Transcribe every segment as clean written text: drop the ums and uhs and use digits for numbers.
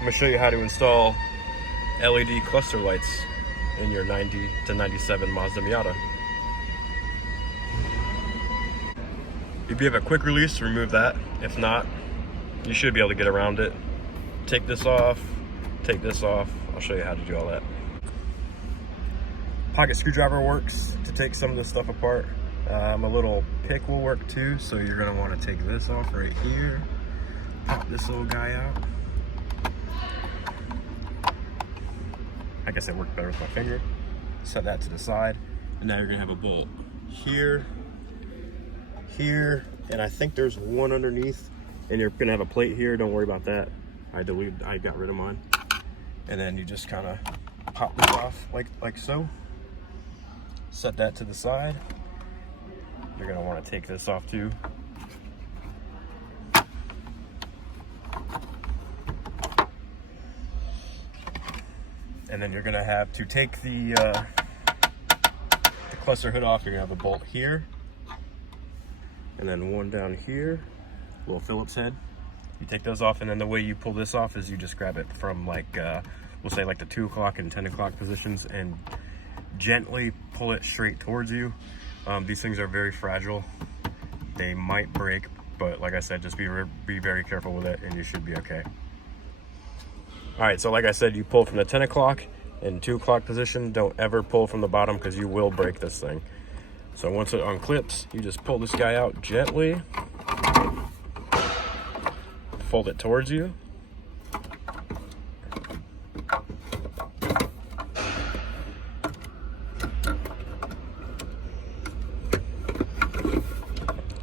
I'm gonna show you how to install LED cluster lights in your 90 to 97 Mazda Miata. If you have a quick release, remove that. If not, you should be able to get around it. Take this off, take this off. I'll show you how to do all that. Pocket screwdriver works to take some of this stuff apart. A little pick will work too, so you're gonna wanna take this off right here. Pop this little guy out. I guess it worked better with my finger. Set that to the side, and now you're gonna have a bolt here, here, and I think there's one underneath, and you're gonna have a plate here. Don't worry about that. I got rid of mine. And then you just kind of pop this off like so. Set that to the side. You're gonna want to take this off too. And then you're gonna have to take the cluster hood off. You're gonna have a bolt here, and then one down here, little Phillips head. You take those off, and then the way you pull this off is you just grab it from we'll say like the 2 o'clock and 10 o'clock positions and gently pull it straight towards you. These things are very fragile. They might break, but like I said, just be very careful with it and you should be okay. All right, so like I said, you pull from the 10 o'clock and 2 o'clock position. Don't ever pull from the bottom because you will break this thing. So once it unclips, you just pull this guy out gently, fold it towards you.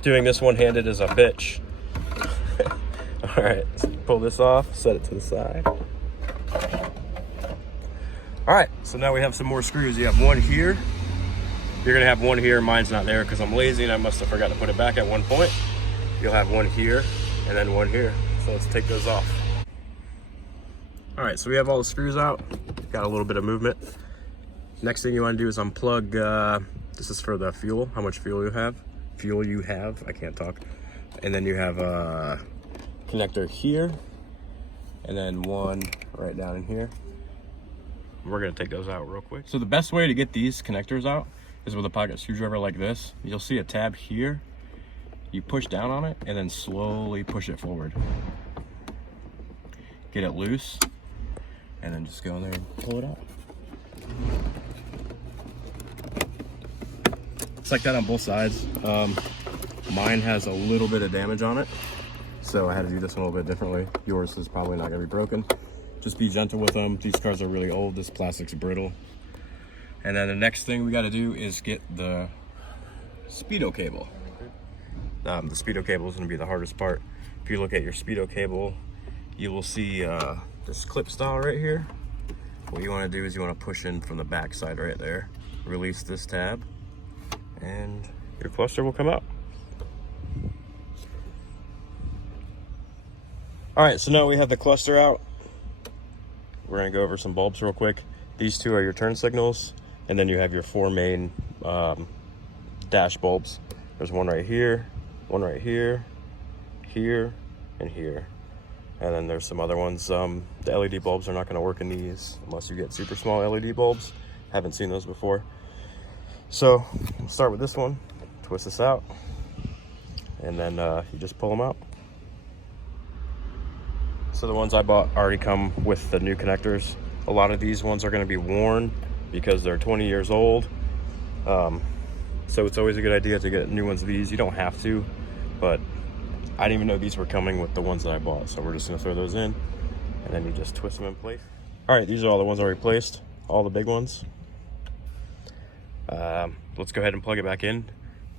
Doing this one-handed is a bitch. All right, so pull this off, set it to the side. All right, so now we have some more screws. You have one here. You're gonna have one here. Mine's not there because I'm lazy and I must have forgot to put it back at one point. You'll have one here and then one here. So let's take those off. All right, so we have all the screws out. Got a little bit of movement. Next thing you wanna do is unplug, this is for the fuel, how much fuel you have. I can't talk. And then you have a connector here and then one right down in here. We're gonna take those out real quick. So the best way to get these connectors out is with a pocket screwdriver like this. You'll see a tab here. You push down on it and then slowly push it forward. Get it loose and then just go in there and pull it out. It's like that on both sides. Mine has a little bit of damage on it, so I had to do this one a little bit differently. Yours is probably not gonna be broken. Just be gentle with them. These cars are really old. This plastic's brittle. And then the next thing we gotta do is get the Speedo cable. The Speedo cable is gonna be the hardest part. If you look at your Speedo cable, you will see this clip style right here. What you wanna do is you wanna push in from the back side right there. Release this tab, and your cluster will come out. All right, so now we have the cluster out. We're gonna go over some bulbs real quick. These two are your turn signals, and then you have your 4 main dash bulbs. There's one right here, here, and here. And then there's some other ones. The LED bulbs are not gonna work in these unless you get super small LED bulbs. Haven't seen those before. So we'll start with this one, twist this out, and then you just pull them out. So the ones I bought already come with the new connectors. A lot of these ones are gonna be worn because they're 20 years old. So it's always a good idea to get new ones of these. You don't have to, but I didn't even know these were coming with the ones that I bought. So we're just gonna throw those in and then you just twist them in place. All right, these are all the ones I replaced, all the big ones. Let's go ahead and plug it back in.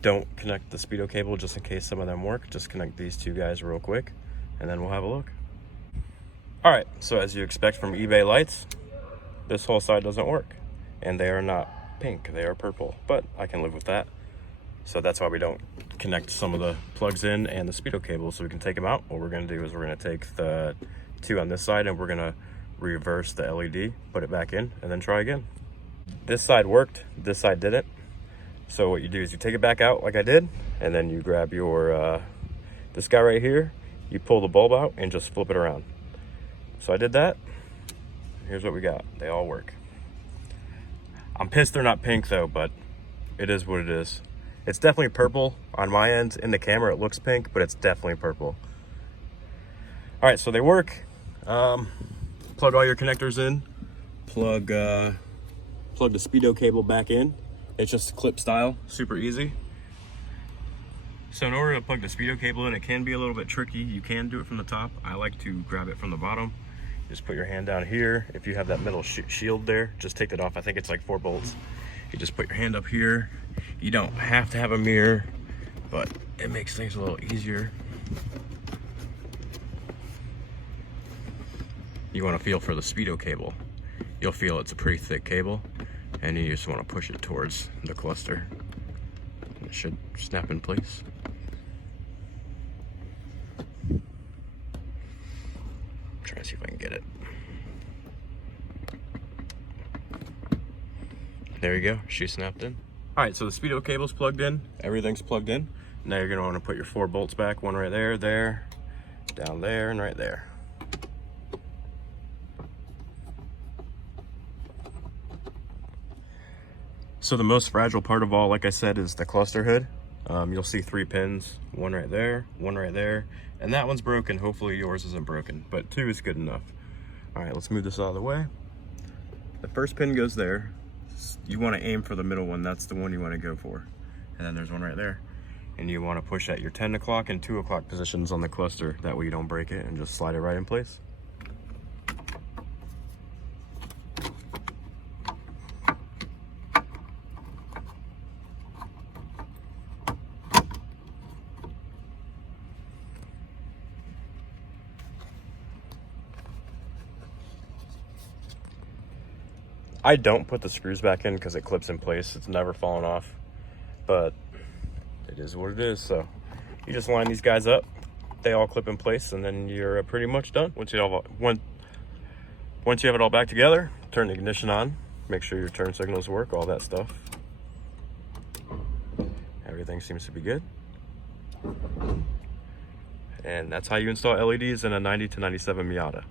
Don't connect the Speedo cable just in case some of them work. Just connect these two guys real quick and then we'll have a look. All right, so as you expect from eBay lights, this whole side doesn't work, and they are not pink, they are purple, but I can live with that. So that's why we don't connect some of the plugs in and the Speedo cable so we can take them out. What we're gonna do is we're gonna take the two on this side and we're gonna reverse the LED, put it back in, and then try again. This side worked, this side didn't. So what you do is you take it back out like I did, and then you grab your, this guy right here, you pull the bulb out and just flip it around. So I did that. Here's what we got. They all work. I'm pissed they're not pink though, but it is what it is. It's definitely purple on my end. In the camera it looks pink, but it's definitely purple. All right, so they work. Plug all your connectors in. Plug the Speedo cable back in. It's just clip style, super easy. So in order to plug the Speedo cable in, it can be a little bit tricky. You can do it from the top. I like to grab it from the bottom. Just put your hand down here. If you have that metal shield there, just take it off. I think it's like 4 bolts. You just put your hand up here. You don't have to have a mirror, but it makes things a little easier. You want to feel for the Speedo cable. You'll feel it's a pretty thick cable, and you just want to push it towards the cluster. It should snap in place. Try to see if I can get it. There you go, she snapped in. All right, so the Speedo cable's plugged in, everything's plugged in. Now you're gonna wanna put your 4 bolts back, one right there, down there, and right there. So the most fragile part of all, like I said, is the cluster hood. You'll see 3 pins, one right there, and that one's broken. Hopefully yours isn't broken, but 2 is good enough. All right, let's move this out of the way. The first pin goes there. You want to aim for the middle one. That's the one you want to go for. And then there's one right there. And you want to push at your 10 o'clock and 2 o'clock positions on the cluster. That way you don't break it, and just slide it right in place. I don't put the screws back in because it clips in place. It's never fallen off, but it is what it is. So you just line these guys up, they all clip in place, and then you're pretty much done. Once you have it all back together, turn the ignition on, make sure your turn signals work, all that stuff. Everything seems to be good. And that's how you install LEDs in a 90 to 97 Miata.